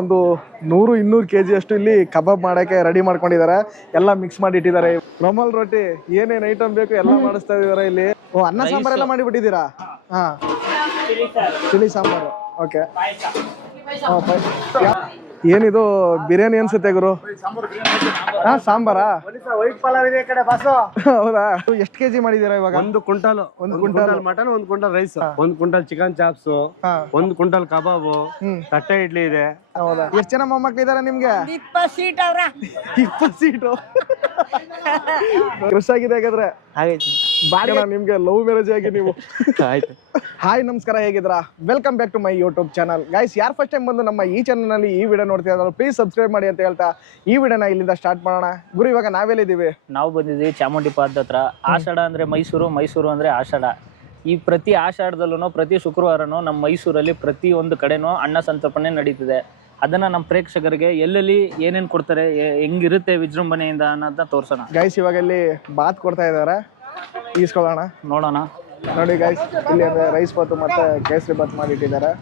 ಒಂದು 100-200 kg ಅಷ್ಟು ಇಲ್ಲಿ ಕಬಾಬ್ ಮಾಡಕ್ಕೆ ರೆಡಿ ಮಾಡ್ಕೊಂಡಿದ್ದಾರೆ. ಎಲ್ಲ ಮಿಕ್ಸ್ ಮಾಡಿ ಇಟ್ಟಿದ್ದಾರೆ. ರೋಮಲ್ ರೋಟಿ ಏನೇನ್ ಐಟಮ್ ಬೇಕು ಎಲ್ಲ ಮಾಡಿಸ್ತಾ ಇದಾರೆ ಇಲ್ಲಿ. ಓ, ಅನ್ನ ಸಾಂಬಾರೆಲ್ಲ ಮಾಡಿ ಬಿಟ್ಟಿದ್ದೀರಾ? ಹಾ, ಚಿಲ್ಲಿ ಸಾಂಬಾರು. ಓಕೆ. ಏನಿದು ಬಿರಿಯಾನಿ ಅನ್ಸುತ್ತೆ ಗುರು? ಹಾ, ಸಾಂಬಾರಾ? ಹೌದಾ? ಎಷ್ಟು ಕೆಜಿ ಮಾಡಿದೀರಾ ಇವಾಗ? 1 quintal mutton, 1 quintal rice, 1 quintal chicken chops, 1 quintal kebab, ತಟ್ಟೆ ಇಡ್ಲಿ ಇದೆ. ಹೌದಾ? ಎಷ್ಟು ಜನ ಮೊಮ್ಮಕ್ಳು ಇದಾರೆ ನಿಮ್ಗೆ? 20 ಸೀಟ್ ಅವ್ರ. 20 ಸೀಟು. ಕ್ರಶ್ ಆಗಿದೆ ಹಾಗಾದ್ರೆ? ಬಾಡಿಗೆ ನಿಮ್ಗೆ ಲವ್ ಮ್ಯಾರೇಜ್ ಆಗಿ ನೀವು. ಆಯ್ತು. ಹಾಯ್, ನಮಸ್ಕಾರ, ಹೇಗಿದ್ರಾ? Welcome back to my YouTube channel. Guys, ಯಾರು ಫಸ್ಟ್ ಟೈಮ್ ಬಂದು ನಮ್ಮ ಈ ಚಾನಲ್ ನಲ್ಲಿ ಈ ವಿಡಿಯೋ ನೋಡ್ತಾ ಇದ್ದಾರೆ ಪ್ಲೀಸ್ ಸಬ್ಸ್ಕ್ರೈಬ್ ಮಾಡಿ ಅಂತ ಹೇಳ್ತಾ ಈ ವಿಡಿಯೋನ ಇಲ್ಲಿಂದ ಸ್ಟಾರ್ಟ್ ಮಾಡೋಣ. ಗುರು, ಇವಾಗ ನಾವೆಲ್ಲಿದ್ದೀವಿ? ನಾವು ಬಂದಿದ್ದೀವಿ ಚಾಮುಂಡಿ ಪಾದದ ಹತ್ರ. ಆಷಾಢ ಅಂದ್ರೆ ಮೈಸೂರು, ಮೈಸೂರು ಅಂದ್ರೆ ಆಷಾಢ. ಈ ಪ್ರತಿ ಆಷಾಢದಲ್ಲೂ ಪ್ರತಿ ಶುಕ್ರವಾರನೂ ನಮ್ಮ ಮೈಸೂರಲ್ಲಿ ಪ್ರತಿ ಒಂದು ಕಡೆನೂ ಅನ್ನ ಸಂತರ್ಪಣೆ ನಡೀತಿದೆ. ಅದನ್ನ ನಮ್ಮ ಪ್ರೇಕ್ಷಕರಿಗೆ ಎಲ್ಲೆಲ್ಲಿ ಏನೇನು ಕೊಡ್ತಾರೆ, ಹೆಂಗಿರುತ್ತೆ ವಿಜೃಂಭಣೆಯಿಂದ ಅನ್ನೋದನ್ನ ತೋರ್ಸೋಣ. ಗೈಸ್, ಇವಾಗ ಇಲ್ಲಿ ಬಾತ್ ಕೊಡ್ತಾ ಇದ್ದಾರೆ, ಈಸ್ಕೊಳ್ಳೋಣ, ನೋಡೋಣ. ನೋಡಿ ಗೈಸ್, ಇಲ್ಲಿ ಅಂದ್ರೆ ರೈಸ್ ಬಾತ್ ಮತ್ತೆ ಕೇಸರಿ ಬಾತ್ ಮಾಡಿಟ್ಟಿದ್ದಾರೆ.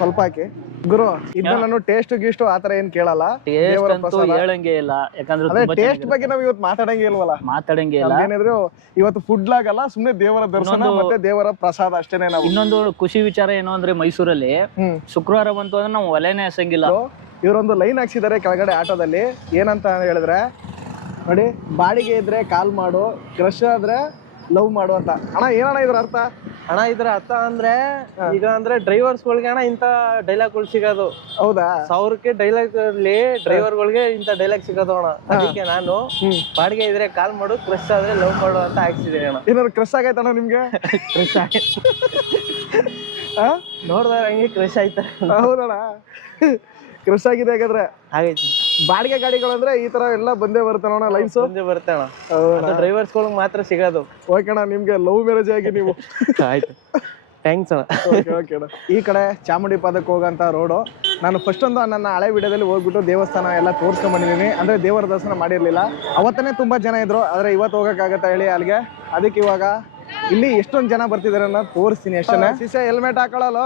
ಸ್ವಲ್ಪ ಹಾಕಿ ಗುರು. ಇದನ್ನ ನಾನು ಟೇಸ್ಟ್ ಗೀಸ್ಟ್ ಆತರ ಏನ್ ಕೇಳಲ್ಲ, ಟೇಸ್ಟ್ ಅಂತೂ ಹೇಳಂಗೆ ಇಲ್ಲ. ಯಾಕಂದ್ರೆ ಟೇಸ್ಟ್ ಬಗ್ಗೆ ನಾವು ಇವತ್ತು ಮಾತಾಡಂಗೆ ಇಲ್ವಲ್ಲ, ಮಾತಾಡಂಗೆ ಇಲ್ಲ. ಏನಿದ್ರು ಇವತ್ತು ಫುಡ್ ಲಾಗಲ್ಲ, ಸುಮ್ನೆ ದೇವರ ದರ್ಶನ ಮತ್ತೆ ದೇವರ ಪ್ರಸಾದ ಅಷ್ಟೇನೆ. ನಾವು ಇನ್ನೊಂದು ಖುಷಿ ವಿಚಾರ ಏನು ಅಂದ್ರೆ ಮೈಸೂರಲ್ಲಿ ಶುಕ್ರವಾರ ಬಂತು ಅಂದ್ರೆ ನಾವು ಒಲೆನೇ ಹಸಂಗಿಲ್ಲ. ಇವರೊಂದು ಲೈನ್ ಹಾಕ್ಸಿದ್ದಾರೆ ಕೆಳಗಡೆ ಆಟೋದಲ್ಲಿ. ಏನಂತ ಹೇಳಿದ್ರೆ ನೋಡಿ, ಬಾಡಿಗೆ ಇದ್ರೆ ಕಾಲ್ ಮಾಡು, ಕ್ರಶ್ ಆದ್ರೆ ಲವ್ ಮಾಡು ಅಂತ. ಅಣ್ಣ, ಏನಣ್ಣ ಇದ್ರ ಅರ್ಥ? ಅಣ್ಣ, ಇದ್ರ ಅರ್ಥ ಅಂದ್ರೆ ಈಗ ಅಂದ್ರೆ ಡ್ರೈವರ್ಸ್ಗಳಿಗೆ ಅಣ್ಣ ಇಂತ ಡೈಲಾಗ್ಗಳು ಸಿಗೋದು. ಹೌದಾ? 1000ಕ್ಕೆ ಡೈಲಾಗ್ ಅಲ್ಲಿ ಡ್ರೈವರ್ಗಳಿಗೆ ಇಂತ ಡೈಲಾಗ್ ಸಿಗೋದು ಅಣ್ಣ. ಅದಕ್ಕೆ ನಾನು ಬಾಡಿಗೆ ಇದ್ರೆ ಕಾಲ್ ಮಾಡು, ಕ್ರಶ್ ಆದ್ರೆ ಲವ್ ಮಾಡು ಅಂತ ಹಾಕ್ಸಿದೆ ಅಣ್ಣ. ಏನಾದ್ರು ಕ್ರಶ್ ಆಗೈತಣ್ಣ ನಿಮ್ಗೆ? ಕ್ರಶ್ ಆಯ್ತು ನೋಡ್ದ ಹಂಗೆ ಕ್ರಶ್ ಆಯ್ತಾ? ಹೌದಣ್ಣ, ಕ್ರಶ್ ಆಗಿದೆ ಹಾಗಾದ್ರೆ. ಹಾಗೈತಿ. ಬಾಡಿಗೆ ಗಾಡಿಗಳು ಅಂದ್ರೆ ಈ ತರ ಎಲ್ಲ ಬಂದೇ ಬರ್ತಣ್ಣ, ಲೈನ್ಸ್ ಬಂದೇ ಬರುತ್ತೆ ಅಣ್ಣ. ಡ್ರೈವರ್ಸ್ಗಳಿಗೆ ಮಾತ್ರ ಸಿಗೋದು. ಓಕೆ ಅಣ್ಣ, ನಿಮ್ಗೆ ಲವ್ ಮ್ಯಾರೇಜ್ ಆಗಿ ನೀವು. ಆಯ್ತು, ಥ್ಯಾಂಕ್ಸ್ ಅಣ್ಣ. ಓಕೆ ಅಣ್ಣ. ಈ ಕಡೆ ಚಾಮುಂಡಿ ಪಾದಕ್ಕೆ ಹೋಗೋಂಥ ರೋಡು. ನಾನು ಫಸ್ಟ್ ಒಂದು ನನ್ನ ಹಳೆ ವಿಡಿಯೋದಲ್ಲಿ ಹೋಗ್ಬಿಟ್ಟು ದೇವಸ್ಥಾನ ಎಲ್ಲ ತೋರ್ಸ್ಕೊಂಡ್ ಬಂದಿದ್ದೀನಿ. ಅಂದ್ರೆ ದೇವರ ದರ್ಶನ ಮಾಡಿರ್ಲಿಲ್ಲ. ಅವತ್ತನೇ ತುಂಬಾ ಜನ ಇದ್ರು, ಆದ್ರೆ ಇವತ್ತು ಹೋಗಕ್ಕಾಗತ್ತಾ ಹೇಳಿ ಅಲ್ಲಿಗೆ. ಅದಕ್ಕೆ ಇವಾಗ ಇಲ್ಲಿ ಎಷ್ಟೊಂದು ಜನ ಬರ್ತಿದಾರೆ ಅನ್ನೋದು ತೋರಿಸ್ತೀನಿ ಅಷ್ಟೇ. ಶಿಷ್ಯ ಹೆಲ್ಮೆಟ್ ಹಾಕೊಳ್ಳಲ್ಲ,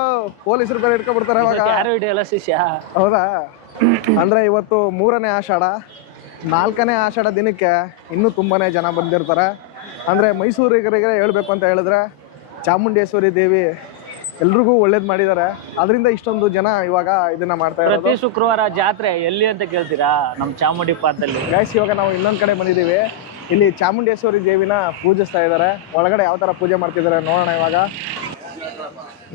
ಪೊಲೀಸರು ಬೇರೆ ಇಟ್ಕೊಬಿಡ್ತಾರೆ ಅವಾಗ. ಯಾರು ಹಿಡಿಯಲ್ಲ ಶಿಷ್ಯ. ಹೌದಾ? ಅಂದ್ರೆ ಇವತ್ತು 3ನೇ ಆಷಾಢ, 4ನೇ ಆಷಾಢ ದಿನಕ್ಕೆ ಇನ್ನೂ ತುಂಬಾನೇ ಜನ ಬಂದಿರ್ತಾರೆ. ಅಂದ್ರೆ ಮೈಸೂರಿಗರಿಗೆ ಹೇಳ್ಬೇಕು ಅಂತ ಹೇಳಿದ್ರೆ ಚಾಮುಂಡೇಶ್ವರಿ ದೇವಿ ಎಲ್ರಿಗೂ ಒಳ್ಳೇದ್ ಮಾಡಿದ್ದಾರೆ. ಅದರಿಂದ ಇಷ್ಟೊಂದು ಜನ ಇವಾಗ ಇದನ್ನ ಮಾಡ್ತಾ ಇದ್ದಾರೆ. ಪ್ರತಿ ಶುಕ್ರವಾರ ಜಾತ್ರೆ ಎಲ್ಲಿ ಅಂತ ಕೇಳ್ತೀರಾ? ನಮ್ಮ ಚಾಮುಂಡಿ ಪಾದದಲ್ಲಿ. ಗೈಸ್, ಇವಾಗ ನಾವು ಇನ್ನೊಂದ್ ಕಡೆ ಬಂದಿದ್ದೀವಿ. ಇಲ್ಲಿ ಚಾಮುಂಡೇಶ್ವರಿ ದೇವಿನ ಪೂಜಿಸ್ತಾ ಇದ್ದಾರೆ. ಒಳಗಡೆ ಯಾವ ತರ ಪೂಜೆ ಮಾಡ್ತಿದ್ದಾರೆ ನೋಡೋಣ. ಇವಾಗ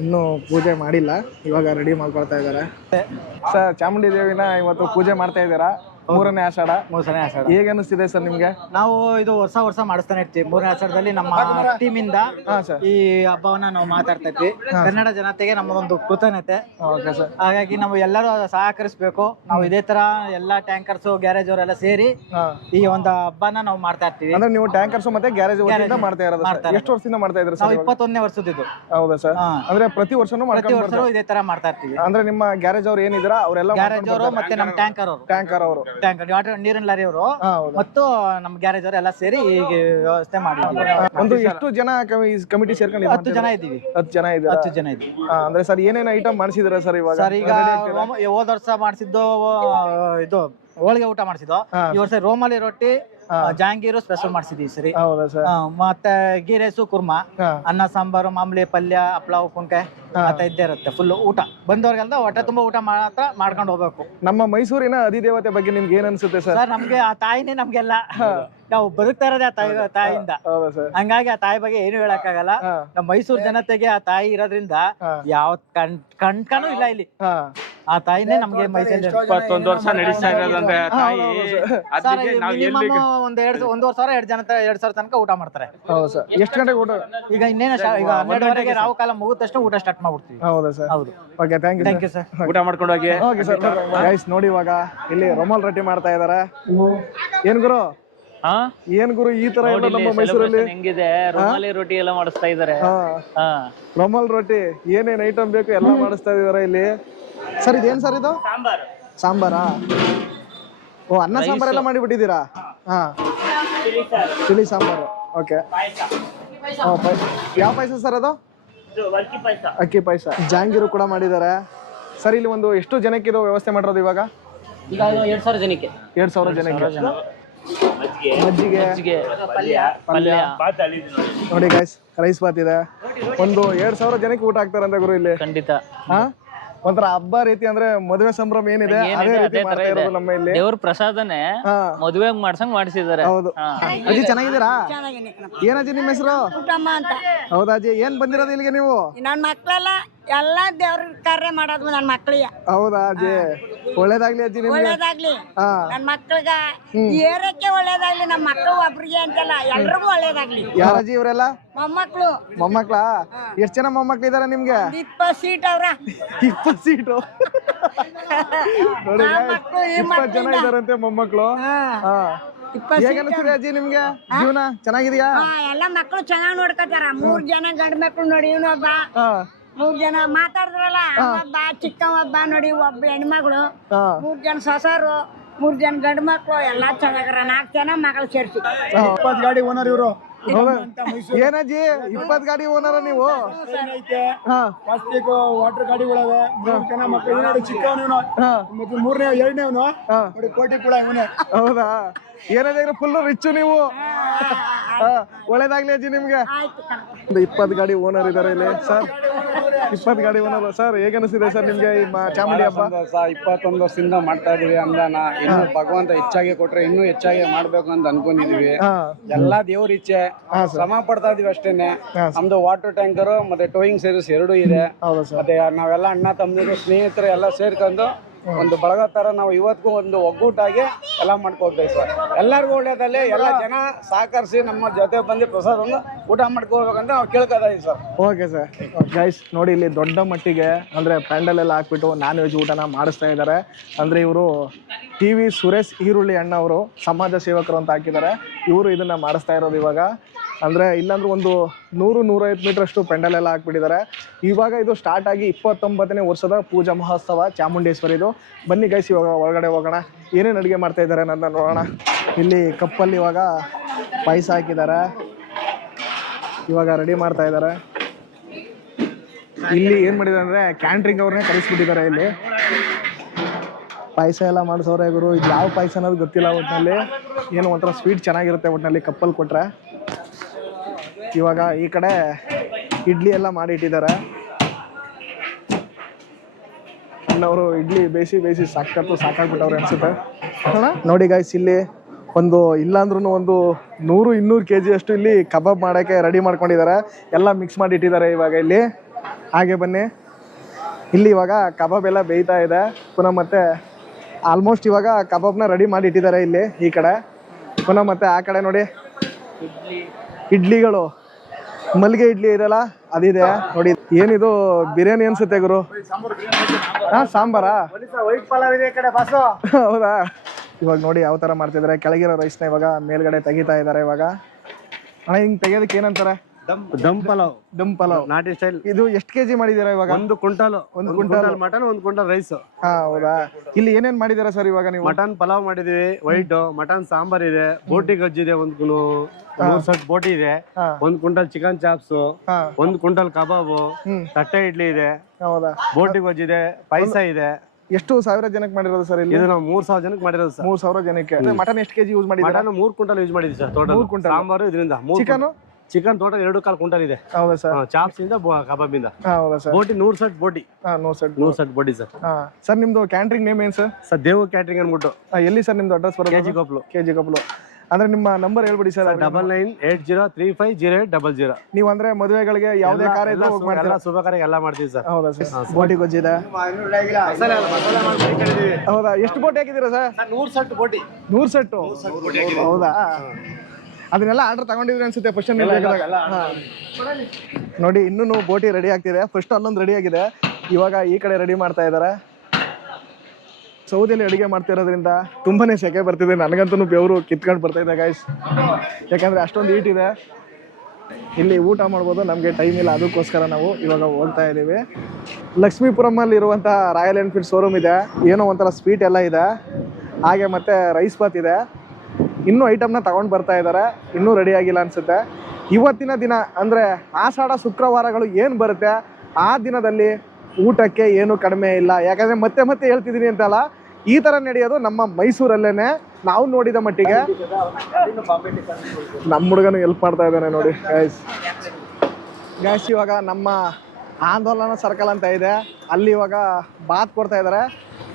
ಇನ್ನೂ ಪೂಜೆ ಮಾಡಿಲ್ಲ, ಇವಾಗ ರೆಡಿ ಮಾಡ್ಕೊಳ್ತಾ ಇದ್ದಾರೆ. ಸರ್, ಚಾಮುಂಡಿ ದೇವಿನ ಇವತ್ತು ಪೂಜೆ ಮಾಡ್ತಾ ಇದ್ದೀರಾ? 3ನೇ ಆಷಾಢ. ಹೇಗೆ ಅನಿಸ್ತಿದೆ ಸರ್ ನಿಮ್ಗೆ? ನಾವು ಇದು ವರ್ಷ ಮಾಡಿಸ್ತಾನೆ ಇರ್ತೀವಿ. 3ನೇ ಆಷಾಢದಲ್ಲಿ ನಮ್ಮ ಟೀಮ್ ಇಂದ ಈ ಹಬ್ಬವನ್ನ ನಾವು ಮಾತಾಡ್ತಾ ಇದ್ವಿ. ಕನ್ನಡ ಜನತೆಗೆ ನಮ್ಮದೊಂದು ಕೃತಜ್ಞತೆ. ಹಾಗಾಗಿ ನಾವು ಎಲ್ಲರೂ ಸಹಕರಿಸಬೇಕು. ನಾವು ಇದೇ ತರ ಎಲ್ಲಾ ಟ್ಯಾಂಕರ್ಸ್, ಗ್ಯಾರೇಜ್ ಅವರೆಲ್ಲ ಸೇರಿ ಈ ಒಂದು ಹಬ್ಬನ ನಾವು ಮಾಡ್ತಾ ಇರ್ತೀವಿ. ಅಂದ್ರೆ ನೀವು ಟ್ಯಾಂಕರ್ಸ್ ಮತ್ತೆ ಗ್ಯಾರೇಜ್ ಮಾಡ್ತಾ ಇರೋದು? ಎಷ್ಟು ವರ್ಷದಿಂದ ಮಾಡ್ತಾ ಇದ್ರಿ? ನಾವು 21ನೇ ವರ್ಷದ್ದು. ಹೌದಾ ಸರ್? ಅಂದ್ರೆ ಪ್ರತಿ ವರ್ಷನೂ ಇದೇ ತರ ಮಾಡ್ತಾ ಇರ್ತೀವಿ. ಅಂದ್ರೆ ನಿಮ್ಮ ಗ್ಯಾರೇಜ್ ಅವ್ರು ಏನಿದ್ರ ಅವರೆಲ್ಲ? ಗ್ಯಾರೇಜ್ ಅವರು ಮತ್ತೆ ನಮ್ಮ ಟ್ಯಾಂಕರ್ ಅವರು ನೀರಿನ ಲಾರಿ ಅವರು ಮತ್ತು ನಮ್ಮ ಗ್ಯಾರೇಜ್ ಅವರು ಎಲ್ಲ ಸೇರಿ ಈಗ ವ್ಯವಸ್ಥೆ ಮಾಡಿದ್ವಿ. ಒಂದು ಎಷ್ಟು ಜನ ಕಮಿಟಿ ಸೇರ್ಕೊಂಡಿದ್ದೀವಿ? 10 ಜನ ಇದ್ದೀವಿ. 10 ಜನ ಇದೆ. 10 ಜನ ಇದ್ದೀವಿ. ಅಂದ್ರೆ ಸರ್, ಏನೇನು ಐಟಮ್ ಮಾಡಿಸಿದ್ರೆ ಸರ್ ಇವಾಗ? ಸರ್, ಈಗ ಹೋದ ವರ್ಷ ಮಾಡಿಸಿದ್ದು ಇದು ಹೋಳಿಗೆ ಊಟ ಮಾಡಿಸಿದ್ದು. ಈ ವರ್ಷ ರೋಮಾಲಿ ರೊಟ್ಟಿ, ಜಹಾಂಗೀರು ಸ್ಪೆಷಲ್ ಮಾಡಿಸಿದ್ವಿ ಸರಿ. ಮತ್ತೆ ಗೀ ರೈಸು, ಕುರ್ಮಾ, ಅನ್ನ ಸಾಂಬಾರು, ಮಾಮೂಲಿ ಪಲ್ಯ, ಹಪ್ಪಳ, ಉಪ್ಪಿನಕಾಯಿ ಮತ್ತೆ ಇದ್ದೇ ಇರುತ್ತೆ. ಫುಲ್ ಊಟ ಬಂದವ್ರಿಗೆಲ್ಲ ಹೊಟ್ಟೆ ತುಂಬಾ ಊಟ ಮಾತ್ರ ಮಾಡ್ಕೊಂಡು ಹೋಗ್ಬೇಕು. ನಮ್ಮ ಮೈಸೂರಿನ ಅಧಿದೇವತೆ ಬಗ್ಗೆ ನಿಮ್ಗೆ ಏನ್ ಅನ್ಸುತ್ತೆ ಸರ್? ಸರ್, ನಮ್ಗೆ ಆ ತಾಯಿನೇ ನಮ್ಗೆಲ್ಲ. ನಾವು ಬದುಕ್ತಾ ಇರೋದೇ ಆ ತಾಯಿಯಿಂದ. ಹಂಗಾಗಿ ಆ ತಾಯಿ ಬಗ್ಗೆ ಏನು ಹೇಳಕ್ಕಾಗಲ್ಲ. ನಮ್ಮ ಮೈಸೂರು ಜನತೆಗೆ ಆ ತಾಯಿ ಇರೋದ್ರಿಂದ ಯಾವ ಕಣ್ಕನೂ ಇಲ್ಲ ಇಲ್ಲಿ. ಆ ತಾಯಿನೇ ನಮ್ಗೆ ಮೈಸೂರು 21 ವರ್ಷ ನಡೆಸ್ತಾ ಇರೋದಂತೆ ತಾಯಿ. ಮಿನಿಮಮ್ ಒಂದೂವರೆ ಸಾವಿರ 2,000 ತನಕ ಊಟ ಮಾಡ್ತಾರೆ. ಎಷ್ಟು ಗಂಟೆಗೆ ಊಟ? ಈಗ ಇನ್ನೇನು ಈಗ 12 ರಾವು ಕಾಲ ಮುಗಿದ ತಕ್ಷಣ ಊಟ ಸ್ಟಾರ್ಟ್ ಮಾಡ್ಬಿಡ್ತೀವಿ. ಹೌದಾ ಸರ್? ಹೌದು. Okay, thank you sir. ಊಟ ಮಾಡ್ಕೊಂಡು ಹೋಗಿ. ಗೈಸ್, ನೋಡಿ ಇವಾಗ ಇಲ್ಲಿ ರೋಮಲ್ ರೊಟ್ಟಿ ಮಾಡ್ತಾ ಇದಾರೆ. ಏನ್ ಗುರು ಈ ತರ ಎಲ್ಲ ನಮ್ಮ ಮೈಸೂರಲ್ಲಿ ಹೆಂಗಿದೆ? ರುಮಾಲಿ ರೊಟ್ಟಿ ಎಲ್ಲ ಮಾಡಿಸ್ತಾ ಇದಾರೆ. ರೋಮಲ್ ರೊಟ್ಟಿ ಏನೇನ್ ಐಟಮ್ ಬೇಕು ಎಲ್ಲ ಮಾಡಿಸ್ತಾ ಇದಾರೆ ಇಲ್ಲಿ. ಸರ್, ಇದೇನ್ ಸರ್ ಇದು? ಸಾಂಬಾರಾ? ಓ, ಅನ್ನ ಸಾಂಬಾರೆಲ್ಲ ಮಾಡಿ ಬಿಟ್ಟಿದ್ದೀರಾ? ಚಿಲ್ಲಿ ಸಾಂಬಾರು. ಓಕೆ. ಯಾವ ಪಾಯಸ ಸರ್ ಅದು? ಅಕ್ಕಿ ಪಾಯಸ. ಜಾಂಗೀರು ಕೂಡ ಮಾಡಿದ್ದಾರೆ. ಸರ್ ಇಲ್ಲಿ ಒಂದು ಎಷ್ಟು ಜನಕ್ಕೆ ಇದು ವ್ಯವಸ್ಥೆ ಮಾಡಿರೋದು ಇವಾಗ? ಈಗ 2,000 ಜನಕ್ಕೆ. 2,000 ಜನಕ್ಕೆ ಮಜ್ಜಿಗೆ ಪಲ್ಯ ನೋಡಿ ಗೈಸ್, ರೈಸ್ ಬಾತ್ ಇದೆ. ಒಂದು 2,000 ಜನಕ್ಕೆ ಊಟ ಹಾಕ್ತಾರಂತ ಗುರು ಇಲ್ಲಿ. ಖಂಡಿತ. ಹಾ, ಒಂಥರ ಹಬ್ಬ ರೀತಿ, ಅಂದ್ರೆ ಮದುವೆ ಸಂಭ್ರಮ ಏನಿದೆ ಅದೇ ರೀತಿ ಮಾಡ್ತಾ ಇರೋದು ನಮ್ಮ ಇಲ್ಲಿ. ದೇವ್ರ ಪ್ರಸಾದನೆ ಮದುವೆ ಮಾಡ್ಸಂಗ್ ಮಾಡಿಸಿದ್ದಾರೆ. ಹೌದು. ಅಜ್ಜಿ ಚೆನ್ನಾಗಿದ್ದೀರಾ? ಏನಜ್ಜಿ ನಿಮ್ಮ ಹೆಸರು? ಹೌದಾ ಅಜ್ಜಿ, ಏನ್ ಬಂದಿರೋದು ಇಲ್ಲಿಗೆ ನೀವು? ನನ್ ಮಕ್ಳೆಲ್ಲ ಎಲ್ಲ ದೇವ್ರ ಕಾರ್ಯ ಮಾಡೋದು ನನ್ ಮಕ್ಳಿಗೆ. ಹೌದಾ ಅಜ್ಜಿ, ಒಳ್ಳೇದಾಗ್ಲಿ ಅಜ್ಜಿ ನಿಮ್ಗೆ. ಒಳ್ಳೇದಾಗ್ಲಿ ನನ್ ಮಕ್ಳಿಗ, ಏರಕ್ಕೆ ಒಳ್ಳೇದಾಗ್ಲಿ, ನಮ್ ಮಕ್ಳು ಒಬ್ರಿಗೆ ಅಂತಲ್ಲ ಎಲ್ರಿಗೂ ಒಳ್ಳೇದಾಗ್ಲಿ. ಯಾರಜ್ಜಿ ಇವರೆಲ್ಲ? ಮೊಮ್ಮಕ್ಳು. ಮೊಮ್ಮಕ್ಳಾ? ಎಷ್ಟ್ ಜನ ಮೊಮ್ಮಕ್ಳು ಇದಾರೆ ನಿಮ್ಗೆ? 20 ಸೀಟ್ ಅವ್ರ. 20 ಸೀಟು ನೋಡಿ, 20 ಜನ ಇದಾರಂತೆ ಮೊಮ್ಮಕ್ಳು. ಹೇಗನ್ನಿಸ್ತಿದೆ ಅಜ್ಜಿ ನಿಮ್ಗೆ ಜೀವನ? ಚೆನ್ನಾಗಿದ್ಯಾ? ಎಲ್ಲ ಮಕ್ಳು ಚೆನ್ನಾಗ್ ನೋಡ್ಕೊತಾರ. 3 ಜನ ಗಂಡ್ ಮಕ್ಳು ನೋಡಿ, ಇವನೊಬ್ಬ. 3 ಜನ ಮಾತಾಡಿದ್ರಲ್ಲ, ಒಬ್ಬ ಚಿಕ್ಕವೊಬ್ಬ ನೋಡಿ, ಒಬ್ಬ ಹೆಣ್ಮಗಳು, 3 ಜನ ಸೊಸರು, 3 ಜನ ಗಂಡು ಮಕ್ಳು, ಎಲ್ಲಾ ಚೆನ್ನಾಗಾರ. 4 ಜನ ಮಗಳು ಸೇರ್ಸಿ. 20 ಗಾಡಿ ಓನರ್ ಇವರು. ಏನಜ್ಜಿ 20 ಗಾಡಿ ಓನರ ನೀವು? Plastic water ಗಾಡಿಗಳವೆ. 3 ಜನ ಮಕ್ಕಳು ನೋಡಿ, ಚಿಕ್ಕವನು ಮತ್ತೆ 2ನೇ ನೋಡಿ, ಕೋಟಿ ಕೂಡ ಇವನೇ. ಹೌದಾ? ಏನಾದ್ರೆ ಫುಲ್ ರಿಚ್ ನೀವು. ಒಳ್ಳೇದಾಗ್ಲಿ ಅಜ್ಜಿ ನಿಮ್ಗೆ. ಒಂದು 20 ಗಾಡಿ ಓನರ್ ಇದಾರೆ ಇಲ್ಲಿ ಸರ್. 20 ಗಾಡಿ ಓನರ್ ಸರ್, ಹೇಗ ಅನಿಸಿದೆ ಸರ್ ನಿಮ್ಗೆ ಈ ಚಾಮುಂಡಿ ಹಬ್ಬ? 21 ವರ್ಷದಿಂದ ಮಾಡ್ತಾ ಇದೀವಿ ಅನುದಾನ. ಇನ್ನು ಭಗವಂತ ಹೆಚ್ಚಾಗಿ ಕೊಟ್ರೆ ಇನ್ನೂ ಹೆಚ್ಚಾಗಿ ಮಾಡ್ಬೇಕು ಅಂತ ಅನ್ಕೊಂಡಿದೀವಿ. ಎಲ್ಲಾ ದೇವ್ರ ಇಚ್ಛೆ, ಶ್ರಮ ಪಡ್ತಾ ಇದೀವಿ ಅಷ್ಟೇನೆ. ನಮ್ದು ವಾಟರ್ ಟ್ಯಾಂಕರ್ ಮತ್ತೆ ಟೋಯಿಂಗ್ ಸರ್ವಿಸ್ 2 ಇದೆ. ಮತ್ತೆ ನಾವೆಲ್ಲ ಅಣ್ಣ ತಮ್ಮದಿರು ಸ್ನೇಹಿತರು ಎಲ್ಲ ಸೇರ್ಕೊಂಡು ಒಂದು ಬಳಗ ತರ ನಾವು ಇವತ್ತಿಗೂ ಒಂದು ಒಗ್ಗೂಟಾಗಿ ಎಲ್ಲ ಮಾಡ್ಕೋಬೇಕು ಸರ್. ಎಲ್ಲರಿಗೂ ಒಳ್ಳೇದಲ್ಲಿ ಎಲ್ಲ ಜನ ಸಹಕರಿಸಿ ನಮ್ಮ ಜೊತೆ ಬಂದು ಪ್ರಸಾದವನ್ನು ಊಟ ಮಾಡ್ಕೋಬೇಕಂತ ನಾವು ಕೇಳ್ಕೊತಾ ಇದೀವಿ ಸರ್. Okay sir. ಗೈಸ್ ನೋಡಿ, ಇಲ್ಲಿ ದೊಡ್ಡ ಮಟ್ಟಿಗೆ ಅಂದ್ರೆ ಪ್ಯಾಂಡಲ್ ಎಲ್ಲ ಹಾಕ್ಬಿಟ್ಟು ನಾನ್ ವೆಜ್ ಊಟನ ಮಾಡಿಸ್ತಾ ಇದ್ದಾರೆ. ಅಂದ್ರೆ ಇವರು TV ಸುರೇಶ್ ಈರುಳ್ಳಿ ಅಣ್ಣ ಅವರು ಸಮಾಜ ಸೇವಕರು ಅಂತ ಹಾಕಿದ್ದಾರೆ. ಇವರು ಇದನ್ನ ಮಾಡಿಸ್ತಾ ಇರೋದು ಇವಾಗ. ಅಂದರೆ ಇಲ್ಲಾಂದ್ರೆ ಒಂದು 100-150 ಮೀಟರ್ ಅಷ್ಟು ಪೆಂಡಲ್ ಎಲ್ಲ ಹಾಕ್ಬಿಟ್ಟಿದ್ದಾರೆ. ಇವಾಗ ಇದು ಸ್ಟಾರ್ಟ್ ಆಗಿ 29ನೇ ವರ್ಷದ ಪೂಜಾ ಮಹೋತ್ಸವ ಚಾಮುಂಡೇಶ್ವರಿದು. ಬನ್ನಿ ಗೈಸ್, ಇವಾಗ ಒಳಗಡೆ ಹೋಗೋಣ. ಏನೇನು ಅಡುಗೆ ಮಾಡ್ತಾ ಇದ್ದಾರೆ ನನ್ನ ನೋಡೋಣ. ಇಲ್ಲಿ ಕಪ್ಪಲ್ಲಿ ಇವಾಗ ಪಾಯಸ ಹಾಕಿದ್ದಾರೆ, ಇವಾಗ ರೆಡಿ ಮಾಡ್ತಾ ಇದ್ದಾರೆ. ಇಲ್ಲಿ ಏನು ಮಾಡಿದ್ದಾರೆ ಅಂದರೆ ಕ್ಯಾಂಟ್ರಿಂಗ್ ಅವ್ರನ್ನೇ ಕಳಿಸ್ಬಿಟ್ಟಿದ್ದಾರೆ. ಇಲ್ಲಿ ಪಾಯಸ ಎಲ್ಲ ಮಾಡಿಸೋರೆ ಗುರು. ಇದು ಯಾವ ಪಾಯಸ ಅನ್ನೋದು ಗೊತ್ತಿಲ್ಲ. ಒಟ್ಟಿನಲ್ಲಿ ಏನು ಒಂಥರ ಸ್ವೀಟ್ ಚೆನ್ನಾಗಿರುತ್ತೆ ಒಟ್ಟಿನಲ್ಲಿ ಕಪ್ಪಲ್ಲಿ ಕೊಟ್ಟರೆ. ಇವಾಗ ಈ ಕಡೆ ಇಡ್ಲಿ ಎಲ್ಲ ಮಾಡಿ ಇಟ್ಟಿದ್ದಾರೆ. ಅಣ್ಣವರು ಇಡ್ಲಿ ಬೇಯಿಸಿ ಸಾಕಾಗ್ಬಿಟ್ಟವ್ರೆ ಅನ್ಸುತ್ತೆ. ನೋಡಿ ಗಾಯ್ಸ್, ಇಲ್ಲಿ ಒಂದು ಇಲ್ಲಾಂದ್ರೂ ಒಂದು 100-200 kg ಅಷ್ಟು ಇಲ್ಲಿ ಕಬಾಬ್ ಮಾಡೋಕ್ಕೆ ರೆಡಿ ಮಾಡ್ಕೊಂಡಿದ್ದಾರೆ. ಎಲ್ಲ ಮಿಕ್ಸ್ ಮಾಡಿ ಇಟ್ಟಿದ್ದಾರೆ ಇವಾಗ ಇಲ್ಲಿ. ಹಾಗೆ ಬನ್ನಿ, ಇಲ್ಲಿ ಇವಾಗ ಕಬಾಬ್ ಎಲ್ಲ ಬೇಯ್ತಾ ಇದೆ. ಪುನಃ ಮತ್ತೆ ಆಲ್ಮೋಸ್ಟ್ ಇವಾಗ ಕಬಾಬ್ನ ರೆಡಿ ಮಾಡಿ ಇಟ್ಟಿದ್ದಾರೆ ಇಲ್ಲಿ ಈ ಕಡೆ. ಪುನಃ ಮತ್ತೆ ಆ ಕಡೆ ನೋಡಿ ಇಡ್ಲಿಗಳು, ಮಲ್ಲಿಗೆ ಇಡ್ಲಿ ಇದೆಲ್ಲ ಅದಿದೆ ನೋಡಿ. ಏನಿದು ಬಿರಿಯಾನಿ ಅನ್ಸುತ್ತೆ ಗುರು. ಸಾಂಬಾರಾ? ಹೌದಾ? ಇವಾಗ ನೋಡಿ ಯಾವ ತರ ಮಾಡ್ತಿದ್ದಾರೆ. ಕೆಳಗಿರೋ ರೈಸ್ನ ಇವಾಗ ಮೇಲ್ಗಡೆ ತೆಗಿತಾ ಇದ್ದಾರೆ ಇವಾಗ. ಅಣ್ಣ ಹಿಂಗ್ ತೆಗಿಯೋದಕ್ಕೆ ಏನಂತಾರೆ? ದಮ್ ಪಲಾವ್ ನಾಟಿ ಸ್ಟೈಲ್. ಇದು ಎಷ್ಟು ಕೆಜಿ ಮಾಡಿದೀರಾ ಇವಾಗ? 1 ಕ್ವಿಂಟಲ್ ಮಟನ್, 1 ಕ್ವಿಂಟಲ್ ರೈಸ್. ಹೌದಾ? ಇಲ್ಲಿ ಏನೇನ್ ಮಾಡಿದೀರಾ ಸರ್ ಇವಾಗ ನೀವು? ಮಟನ್ ಪಲಾವ್ ಮಾಡಿದೀವಿ, ವೈಟ್ ಮಟನ್ ಸಾಂಬಾರ್ ಇದೆ, ಬೋಟಿ ಗೊಜ್ಜಿದೆ, 3 ಸೆಟ್ ಬೋಟಿ ಇದೆ, 1 quintal chicken chops, 1 quintal kebab, ತಟ್ಟೆ ಇಡ್ಲಿ ಇದೆ, ಹೌದಾ? ಬೋಟಿ ಗೊಜ್ಜಿದೆ, ಪಾಯಸ ಇದೆ. ಎಷ್ಟು 1000 ಜನಕ್ಕೆ ಮಾಡಿರೋದು ಸರ್ ಇಲ್ಲಿ? ಇದು ನಾವು 3000 ಜನಕ್ಕೆ ಮಾಡಿರೋದು ಸರ್. 3000 ಜನಕ್ಕೆ. ಮಟನ್ ಎಷ್ಟು ಕೆಜಿ ಯೂಸ್ ಮಾಡಿದ್ದೀರಾ? ಮಟನ್ 3 ಕ್ವಿಂಟಲ್ ಯೂಸ್ ಮಾಡಿದ್ವಿ ಸರ್. ಟೋಟಲ್ 3 ಕ್ವಿಂಟಲ್ ಸಾಂಬಾರು ಇದರಿಂದ. ಚಿಕನ್ ಟೋಟಲ್ 2.25 ಕ್ವಿಂಟಲ್ ಇದೆ. ಹೌದಾ ಸರ್? ಚಾಪ್ಸ್ ಇಂದ ಕಬಾಬ್ ಇಂದ. ಹೌದಾ ಸರ್? ಬೋಟಿ 100 ಸೆಟ್ ಬೋಟಿ. 100 ಸೆಟ್ ಬೋಟಿ ಸರ್. ಸರ್ ನಿಮ್ದು ಕ್ಯಾಂಟ್ರಿಂಗ್ ನೇಮ್ ಏನು ಸರ್? ಸರ್ ದೇವ್ ಕ್ಯಾಟ್ರಿಂಗ್ ಅನ್ಬಿಟ್ಟು. ಎಲ್ಲಿ ಸರ್ ನಿಮ್ದು ಅಡ್ರೆಸ್ ಬರೋದು? ಕೆಜಿ ಕೊಪ್ಪಲು. ಅಂದ್ರೆ ನಿಮ್ಮ ನಂಬರ್ ಹೇಳ್ಬಿಡಿ ಸರ್. 9980350800. ನೀವು ಅಂದ್ರೆ ಮದುವೆಗಳಿಗೆ ಯಾವುದೇ ಕಾರ್ಯ ಇದ್ರೂ ಹೋಗಿ ಮಾಡ್ತೀರಾ? ಶುಭ ಕಾರ್ಯ ಎಲ್ಲ ಮಾಡ್ತೀವಿ ಸರ್. ಹೌದಾ ಸರ್? ಬೋಟಿ ಗೊಜ್ಜಿದೆ. ಹೌದಾ? ಎಷ್ಟು ಬೋಟಿ ಹಾಕಿದ್ದೀರಾ ಸರ್? 100 ಸೆಟ್ ಬೋಟಿ. 100 ಸೆಟ್? ಹೌದಾ? ಅದನ್ನೆಲ್ಲ ಆರ್ಡರ್ ತಗೊಂಡಿದ್ರಿ ಅನ್ಸುತ್ತೆ ಫಸ್ಟ್. ನೋಡಿ ಇನ್ನೂ ಬೋಟಿ ರೆಡಿ ಆಗ್ತಿದೆ. ಫಸ್ಟ್ ಅಲ್ಲೊಂದು ರೆಡಿ ಆಗಿದೆ, ಇವಾಗ ಈ ಕಡೆ ರೆಡಿ ಮಾಡ್ತಾ ಇದ್ದಾರೆ. ಸೌದೆಯಲ್ಲಿ ಅಡುಗೆ ಮಾಡ್ತಿರೋದ್ರಿಂದ ತುಂಬಾನೇ ಸೆಕೆ ಬರ್ತಿದೆ. ನನಗಂತೂ ಬೆವರು ಕಿತ್ಕೊಂಡು ಬರ್ತಾ ಇದೆ ಗೈಸ್, ಯಾಕಂದ್ರೆ ಅಷ್ಟೊಂದು ಹೀಟ್ ಇದೆ. ಇಲ್ಲಿ ಊಟ ಮಾಡ್ಬೋದು, ನಮಗೆ ಟೈಮ್ ಇಲ್ಲ, ಅದಕ್ಕೋಸ್ಕರ ನಾವು ಇವಾಗ ಹೋಗ್ತಾ ಇದ್ದೀವಿ. ಲಕ್ಷ್ಮೀಪುರಮಲ್ಲಿ ಇರುವಂಥ ರಾಯಲ್ ಎನ್ಫೀಲ್ಡ್ ಶೋರೂಮ್ ಇದೆ. ಏನೋ ಒಂಥರ ಸ್ವೀಟ್ ಎಲ್ಲ ಇದೆ, ಹಾಗೆ ಮತ್ತೆ ರೈಸ್ ಬಾತ್ ಇದೆ. ಇನ್ನೂ ಐಟಮ್ನ ತಗೊಂಡು ಬರ್ತಾ ಇದ್ದಾರೆ, ಇನ್ನೂ ರೆಡಿ ಆಗಿಲ್ಲ ಅನಿಸುತ್ತೆ. ಇವತ್ತಿನ ದಿನ ಅಂದರೆ ಆಷಾಢ ಶುಕ್ರವಾರಗಳು ಏನು ಬರುತ್ತೆ ಆ ದಿನದಲ್ಲಿ ಊಟಕ್ಕೆ ಏನು ಕಡಿಮೆ ಇಲ್ಲ. ಯಾಕಂದರೆ ಮತ್ತೆ ಮತ್ತೆ ಹೇಳ್ತಿದ್ದೀನಿ ಅಂತಲ್ಲ, ಈ ಥರ ನಡೆಯೋದು ನಮ್ಮ ಮೈಸೂರಲ್ಲೇ. ನಾವು ನೋಡಿದ ಮಟ್ಟಿಗೆ ನಮ್ಮ ಹುಡುಗನು ಹೆಲ್ಪ್ ಮಾಡ್ತಾ ಇದ್ದಾನೆ ನೋಡಿ ಗೈಸ್. ಇವಾಗ ನಮ್ಮ ಆಂದೋಲನ ಸರ್ಕಲ್ ಅಂತ ಇದೆ, ಅಲ್ಲಿ ಇವಾಗ ಬಾತ್ ಕೊಡ್ತಾ ಇದ್ದಾರೆ.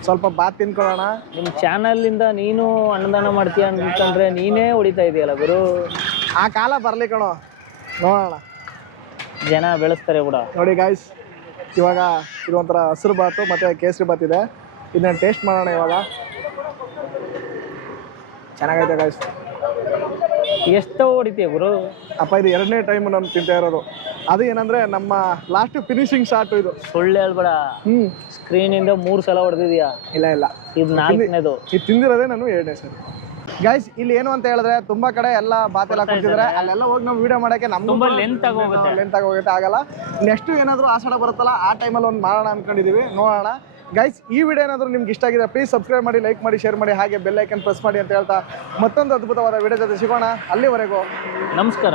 ಸ್ವಲ್ಪ ಬಾತ್ ತಿನ್ಕೊಳ್ಳೋಣ. ನಿಮ್ಮ ಚಾನಲಿಂದ ನೀನು ಅನ್ನದಾನ ಮಾಡ್ತೀಯ ಅಂತಂದ್ರೆ ನೀನೇ ಹೊಡಿತಾ ಇದೆಯಲ್ಲ ಗುರು. ಆ ಕಾಲ ಬರಲಿ ಕಣೋ, ನೋಡೋಣ. ಜನ ಬೆಳೆಸ್ತಾರೆ ಬಿಡ. ನೋಡಿ ಗಾಯ್ಸ್, ಇವಾಗ ಇದು ಒಂಥರ ಹಸಿರು ಬಾತು ಮತ್ತು ಕೇಸರಿ ಬಾತ್ ಇದೆ. ಇದನ್ನ ಟೇಸ್ಟ್ ಮಾಡೋಣ ಇವಾಗ. ಚೆನ್ನಾಗೈತೆ ಗಾಯ್ಸ್. ಎಷ್ಟು ಹೊಡಿತೀಯ ಗುರು? ಅಪ್ಪ ಇದು 2ನೇ ಟೈಮ್ ನಾನು ತಿಂತಾ ಇರೋದು. ಅದು ಏನಂದ್ರೆ ನಮ್ಮ ಲಾಸ್ಟ್ ಫಿನಿಶಿಂಗ್ ಶಾಟ್ ಇದು. ಸುಳ್ಳು ಹೇಳ್ಬೇಡ. ಸ್ಕ್ರೀನಿಂದ 3 ಸಲ ಹೊಡೆದಿದ್ಯಾ? ಇಲ್ಲ ಇದು 4ನೇದು. ಇದು ತಿಂದಿರೋದೇ ನಾನು 2ನೇ ಸರಿ. ಗೈಸ್ ಇಲ್ಲಿ ಏನು ಅಂತ ಹೇಳಿದ್ರೆ ತುಂಬಾ ಕಡೆ ಎಲ್ಲ ಬಾತೆಲ್ಲ ಕೊಡ್ತಿದ್ದಾರೆ. ಅಲ್ಲೆಲ್ಲ ಹೋಗಿ ನಾವು ವಿಡಿಯೋ ಮಾಡಕ್ಕೆ ನಮ್ಗೆ ತುಂಬಾ ಲೆಂತ್ ಆಗೋಗುತ್ತೆ, ಆಗಲ್ಲ. ನೆಕ್ಸ್ಟ್ ಏನಾದರೂ ಆಷಾಢ ಬರುತ್ತಲ್ಲ ಆ ಟೈಮಲ್ಲಿ ಒಂದು ಮಾಡೋಣ ಅನ್ಕೊಂಡಿದೀವಿ, ನೋಡೋಣ. ಗೈಸ್ ಈ ವಿಡಿಯೋ ಏನಾದರೂ ನಿಮ್ಗೆ ಇಷ್ಟ ಆಗಿದೆ ಪ್ಲೀಸ್ ಸಬ್ಸ್ಕ್ರೈಬ್ ಮಾಡಿ, ಲೈಕ್ ಮಾಡಿ, ಶೇರ್ ಮಾಡಿ, ಹಾಗೆ ಬೆಲ್ ಐಕನ್ ಪ್ರೆಸ್ ಮಾಡಿ ಅಂತ ಹೇಳ್ತಾ ಮತ್ತೊಂದು ಅದ್ಭುತವಾದ ವಿಡಿಯೋ ಜೊತೆ ಸಿಗೋಣ. ಅಲ್ಲಿವರೆಗೂ ನಮಸ್ಕಾರ.